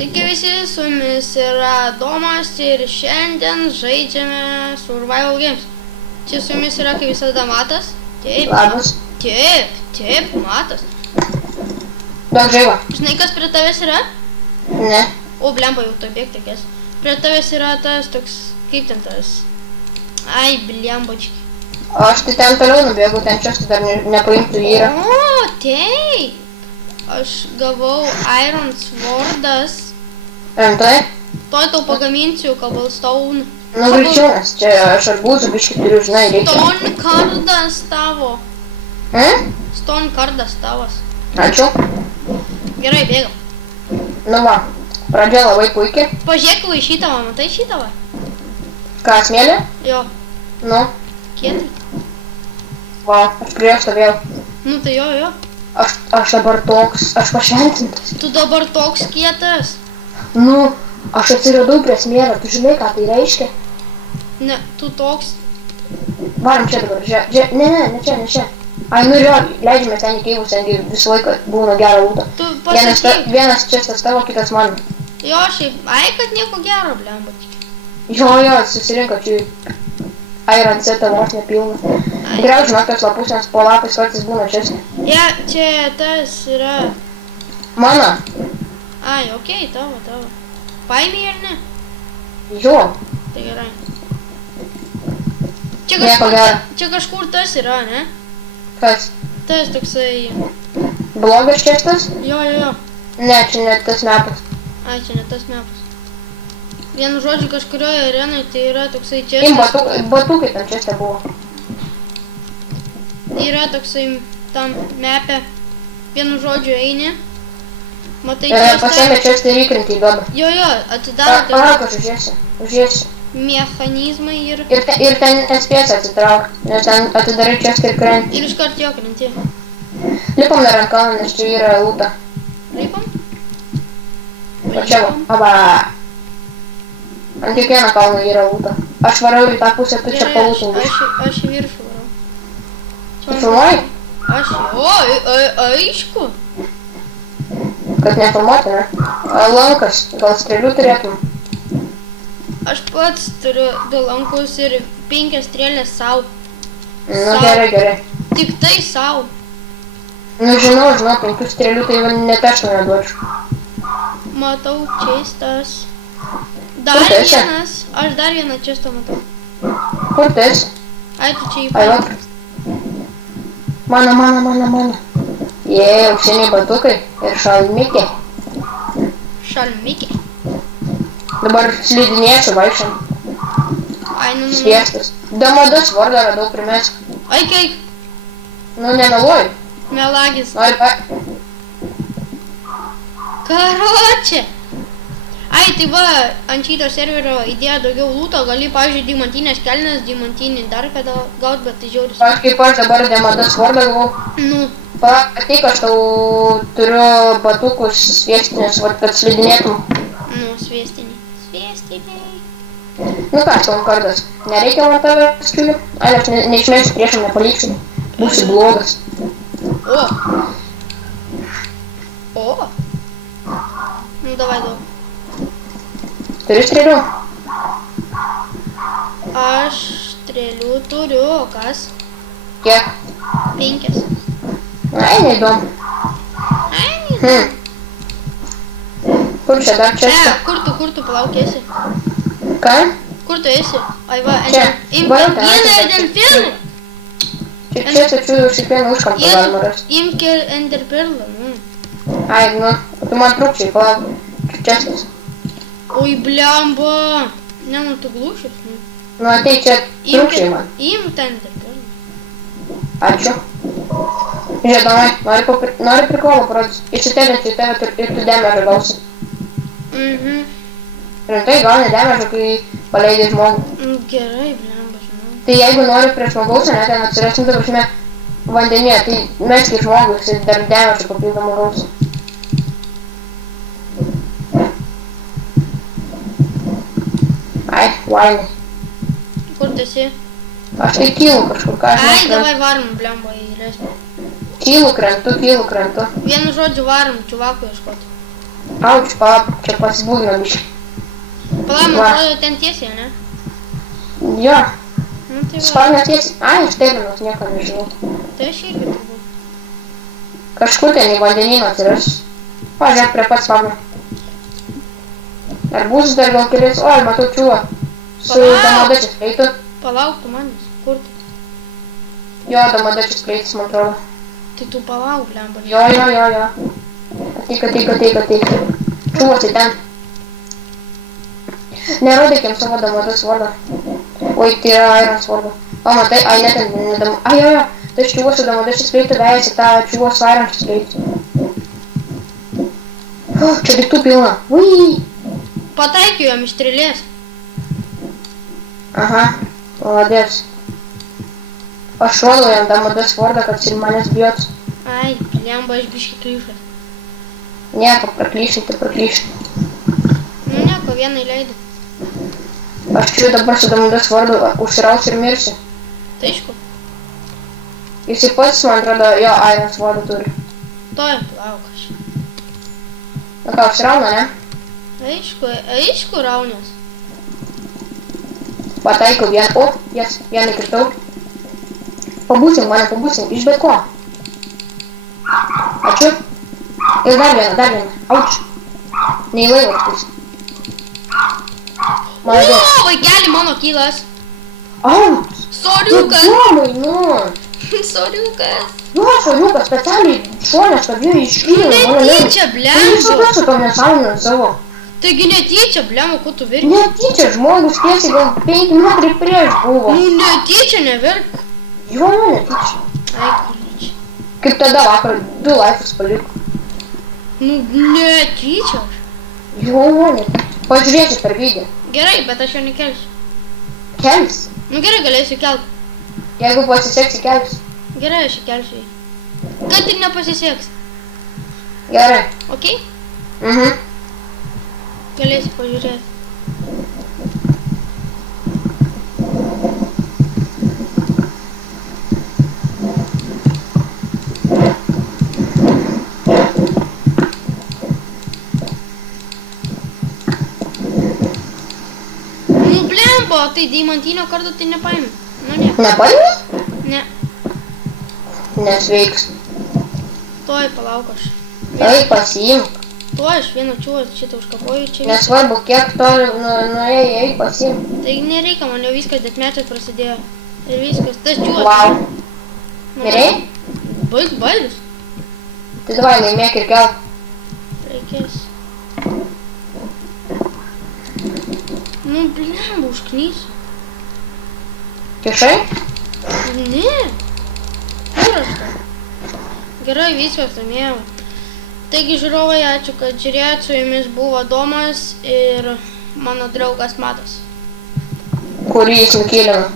Sveiki visi, su jumis yra Domas ir šiandien žaidžiame Survival Games. Čia su jumis yra kaip visada Matas. Taip, Labas. Taip, Matas. Daug žaibo. Žinai, kas prie tavęs yra? Ne. O, blemba, jau to bėgti tekės. Prie tavęs yra tas toks, kaip ten tas? Ai, blembočki. O aš tai ten toliau nubėgu, ten čia dar nepaimtų yra. O, taip. Aš gavau Iron Swordas. Rimtai? Toj tau pagaminsiu cobblestone. Nu, greičiau, nes čia aš arbūzų biškį turiu, žinai, reikia. Stone kardas tavo. Stone kardas tavas. Ačiū. Gerai, bėgam. Nu va, pradžia labai puikiai. Pažiūrėk į šitą, matai šitą va? Ką, smėlė? Jo. Nu, Kietai. va, aš prie jo stovėjau. Nu tai jo. Aš dabar toks, aš pašventintas. Tu dabar toks kietas. Nu, aš atsiradau prie smėlio, tu žinai, ką tai reiškia? Ne, tu toks. Varom čia dabar, ne čia. Ai, nu jo, leidžiame ten į keivus, tengi visą laiką būna gerą lūtą. Tu pasakyk. Vienas čestas tavo, kitas mano. Jo, šiaip, kad nieko gero, blemba. Jo, susirinko čia Iron setą vos nepilną. Tikriau žinok tos lapus, nes po lapais kartais būna čestai. Ja, čia tas yra. Mano? Ai, okei, tavo. Paimė ar ne? Jo. Tai gerai. Nieko gero. Čia kažkur tas yra, ne? Kas? Tas toksai. Blogas čestas? Jo. Ne, čia net tas mepas. Ai, čia ne tas mepas. Vienu žodžiu, kažkurioje arenai tai yra toksai čestas. Batukai tam čestą buvo. Yra toksai tam mepe. Vienu žodžiu eini. Matai čestą. Pasėmė čestą ir įkrintį į duobę. Jo, atidaro tai. Parak, aš užėsiu. Mechanizmai ir... Ir ten nespėsi atsitrauk, nes ten atidarai čestą ir krenti. Ir iškart jo krenti. Lipam dar ant kalno, nes čia yra lūta. Lipam? O čia va, aba. Ant kiekvieno kalno yra lūta. Aš varau į tą pusę, tu čia palūtum. Aš į viršų varau. Tu filmuoji? Aišku. Kad nefilmuoti, ne? Lankas, gal strėlių turėtum? Aš pats turiu 2 lankus ir 5 strėlės sau. Nu, gerai. Tik tai sau. Nu, žinau, 5 strėlių tai net aš neduočiau. Matau čestas. Dar vienas. Aš dar vieną čestą matau. Kur tu esi? Ai, tu čia į Ai, patį. va. Mano. Auksiniai batukai ir šalmikė. Šalmikė. Dabar slidinėsiu vaikščiam. Ai, nu. Sviestas. Damadas vardą radau primesk. Ai, keik. Nu, nemeluoju. Melagis. Nori Karoče. Ai, tai va, ant šito serverio įdėjo daugiau lūto, gali, pavyzdžiui, diamantinės kelnes, diamantinį dar kada gaut, bet tai žiauris. Aš kaip aš dabar damadas vardą gavau. Nu. Ateik, aš tau turiu batukus sviestinius, kad slidinėtum. Nu, sviestiniai. Nu ką, tom kardas. Nereikia man tave skiuliu. Ai, aš neišmėsiu priešam, nepaliksiu. Būsi blogas. O. Nu, davai daug. Turi strėlių? Aš strėlių turiu, o kas? Kiek? 5. Ai, neįdomu. Kur čia dar čestą? Kur tu palaukėsi? Ką? Kur tu esi? Ai va, Čia. imk vieną enderperlą. Čia tačiau iš kiekvieno užkampą galima rasti. Imk enderperlą, nu. Ai, nu, tu man trūkčiai, palauk. Čestas. Oi, blemba. Ne, nu, tu glūšis, nu. Nu, atei čia trūkčiai man. Imk tą enderperlą. Ačiū. Žiūrėdamai, nori prikolą parodys. Išsitėdinti į tave ir tu demežą gausi. Rimtai, gal ne demežą, kai paleidai žmogų. Gerai, blemba, žinau. Tai jeigu nori prieš žmogaus, ne, ten atsirasim, ta prasme, vandenyje, tai meski žmogus ir dar demežą papildomą gausi. Ai, laimė. Kur tu esi? Aš tai kylu kažkur, ką aš Ai, nekrentu. davai varom, blemba, į resmę. Kylu krentu. Vienu žodžiu varom, čuvakų ieškoti. Auč, čia pasibūgino biškai. Pala, man atrodo, ten tiesiai, ne? Jo. Nu, tai va. Spavnė tiesiai. Ai, Šterlinas, nieko nežinau. Tai aš irgi turbūt. Kažkur ten į vandenyną atsiras. Pažiūrėk prie pats spavnė. Arbūzus dar gal keliais. Oi, matau čiūvą. Su Damodačius kleitu. Palauk, tu manis. Kur tu? Jo, Damodačius kleitis, man atrodo. Tai tu palauk, lemba. Jo. Ateik. Čiūvosi ten. Nerodyk jam savo Damodas vardą. Oi, tai yra Iron vardą. O, matai, ai, ne ten, ai, jo. Tai čiūvos su Damodačius kleitu vejasi tą čiūvos su Iron kleitu. Čia daiktų pilna. Ui. Pataikiu jam iš strėlės. Aha, maladės. Aš rodau jam Damodas vardą, kad jis manęs bijotų. Ai, lemba, aš biški klišas. Nieko, praklyšinti. Nu, nieko, vieną įleidau. Aš čia dabar su Damodas vardu užsirausiu ir mirsiu. Tai aišku. Jisai pats, man atrodo, jo Iron vardą turi. Toj, palauk aš. Na ką, užsirauna, ne? Aišku, raunės. Pataikau vieną, vieną kirtau. Pabūsim, iš bet ko. Ačiū. Ir dar vieną. Auč. Neįlaivartis. Maladės. O, vaikeli, mano kylas. Auč. Soriukas. Domai, nu. Soriukas. Jo, soriukas, specialiai šonės, kad jie iškyla. Netyčia, Tai visada blemba. su tom nesąmonėm savo. Taigi netyčia, blemba, ko tu verki? Netyčia, žmogus tiesiai gal 5 metrai prieš buvo. Nu, netyčia, neverk. Jo, netyčia. Ai, kurlyčia. Kaip tada vakar 2 laifus paliko. Nu, netyčia. Jo, netyčia. Pažiūrėsiu per video. Gerai, bet aš jo nekelsiu. Kelis. Nu, gerai, galėsiu kelt. Jeigu pasiseksi kelis. Gerai, aš įkelsiu jį. Kad ir nepasiseks. Gerai. Ok? Mhm. Galėsi pažiūrėti. Nu, blemba, tai deimantinio karto tai nepaėmė. Nu, ne. Nepaėmė? Ne. Nesveiks. Toj, palauk aš. Eik pasiimk. Toj, aš vieną čiūvą šitą užkapoju čia. Nesvarbu, kiek toli nuėjai, eik pasiimk. Tai nereikia, man jau viskas, deathmatchas prasidėjo. Ir viskas, tas čiūvas. Wow. Mirei? Baigus. Tai davai, laimėk ir kelk. Reikės. Nu, blemba, užknysiu. Kišai? Ne. Kur aš tai? Gerai, viskas, laimėjau. Taigi, žiūrovai, ačiū, kad žiūrėjot. Su jumis buvo Domas ir mano draugas Matas. Kurį jis nukėlino.